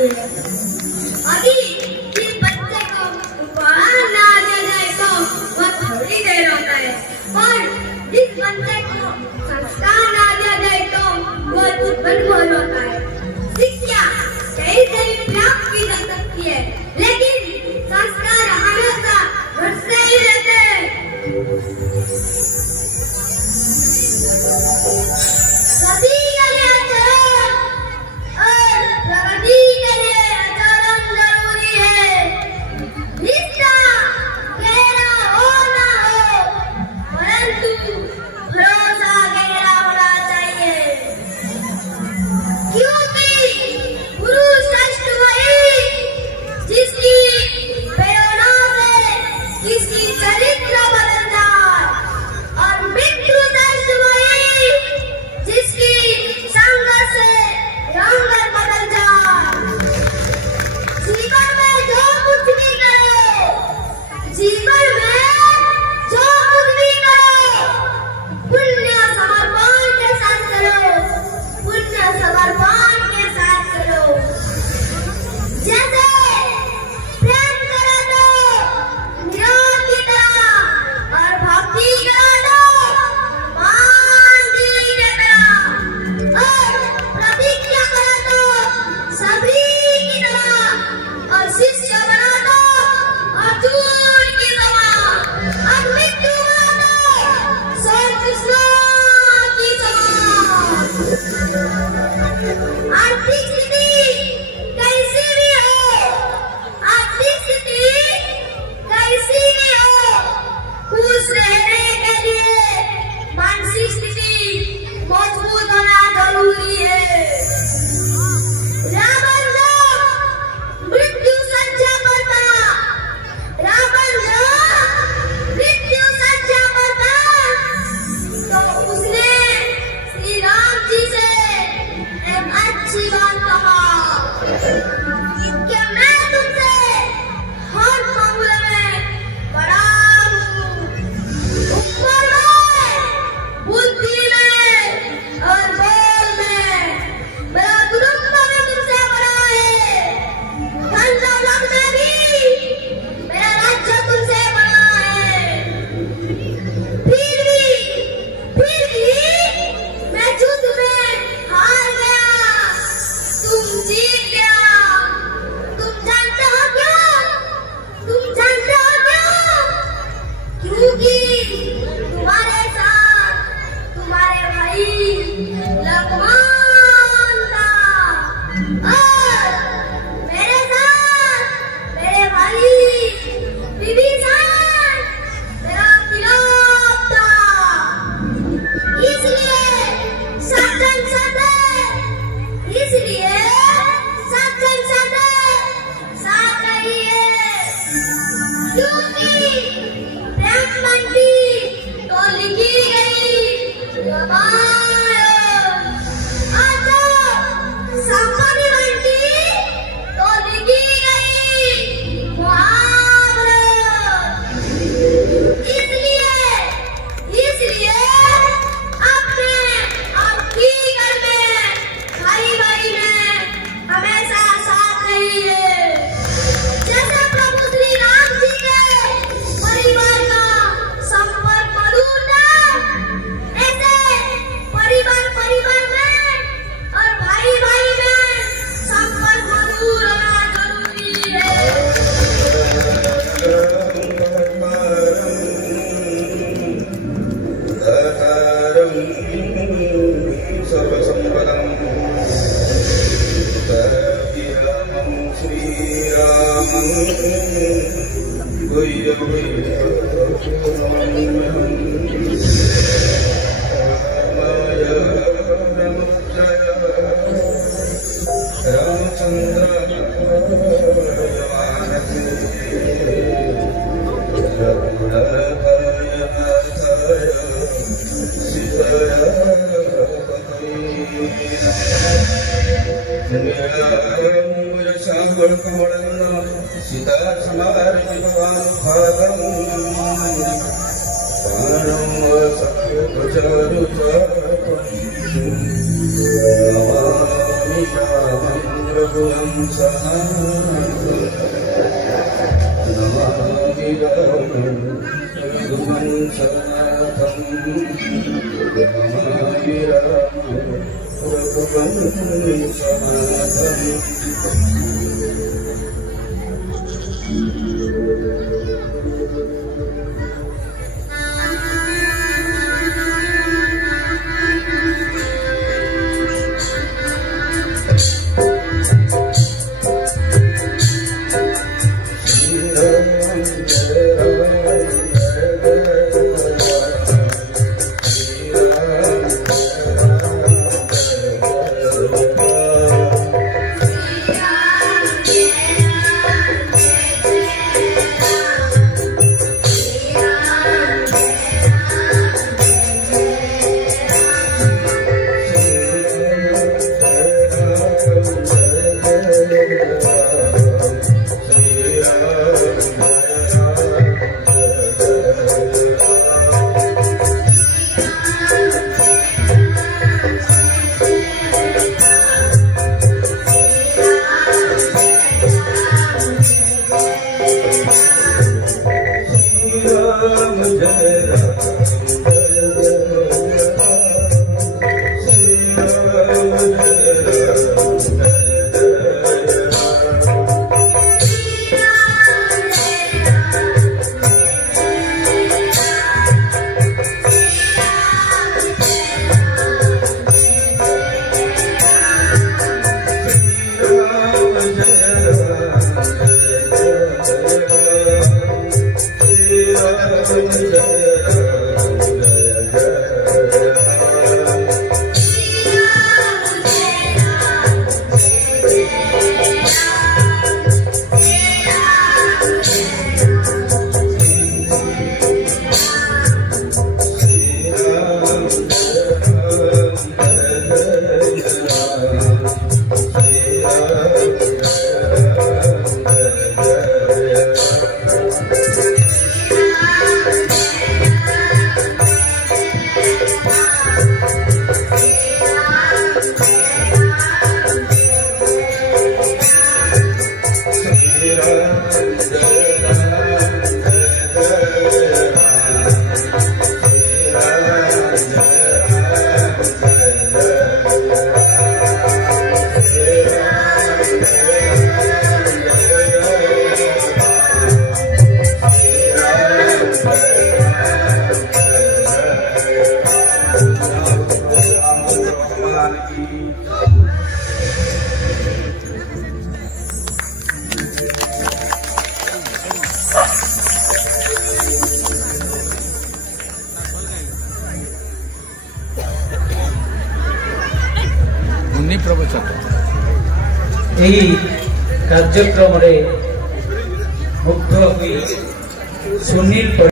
जाती है। अभी जिस बच्चे को उपहार ना दिया जाए तो वह थोड़ी देर होता है, और जिस बच्चे को संस्कार ना दिया जाए तो वह भूल होता है। शिक्षा कहीं से भी प्राप्त की जा सकती है, लेकिन संस्कार हमेशा घर से ही रहते हैं। सभी के लिए आचरण और प्रगति के लिए आचरण जरूरी है। रिश्ता गहरा हो ना हो, परंतु भरोसा गहरा होना चाहिए, क्योंकि पुरुष श्रेष्ठ वही जिसकी प्रेरणा से किसी चरित्र बदल जाए, और मित्र श्रेष्ठ वही जिसकी संग से रंग बदल जाए। जीवन में जो कुछ भी करो, जीवन में जो कुछ भी करो, पुण्य समर्पण के साथ करो, पुण्य समर्पण के साथ करो। जैसे प्रेम करा दो निरोध की तरह, और भक्ति करा दो मान दिली की तरह, और प्रतिज्ञा करा दो सभी की तरह, और शिष्य बना दो अर्जुन की तरह, और मृत्यु बना दो श्री कृष्ण की तरह। आर्थिक स्थिति कैसी भी हो, आर्थिक स्थिति कैसी भी हो, खुश रहने के लिए मानसिक स्थिति मजबूत होना जरूरी है। रावण जो मृत्यु सज्जा पर था, रावण जो मृत्यु सज्जा पर था, तो उसने श्री राम जी से एक अच्छी बात कहा कि मैं तुमसे हर मामले में बड़ा हूँ, ऊपर में, बुद्धि में और बोल में, मेरा कुटुंब भी तुमसे बड़ा है, धन दौलत में भी मेरा राज्य तुमसे बड़ा है। फिर भी मैं युद्ध में हार गया, तुम जीत गया। तुम जानते हो क्यों? तुम जानते हो क्यों? क्योंकि तुम्हारे साथ तुम्हारे भाई लक्ष्मण था, और मेरे साथ मेरे भाई विभीषण मेरा खिलाफ था। इसलिए सज्जन साथ रहिए, क्योंकि प्रेम बंटी तो लिखी गई रामायण, और संपत्ति बंटी तो लिखी गई महाभारत। इसलिए आपकी घर में, भाई में हमेशा साथ रहिए। जैसे प्रभु श्री राम जी के परिवार का संपर्क मधुर था, ऐसे परिवार में और भाई में संपर्क मधुर होना जरूरी है। सीता समार भगवान भागम पारम सत्य प्रचार नमामि रामं ଏହି କାର୍ଯ୍ୟକ୍ରମରେ ମୁଖ୍ୟ ହୋଇ ସୁନୀଲ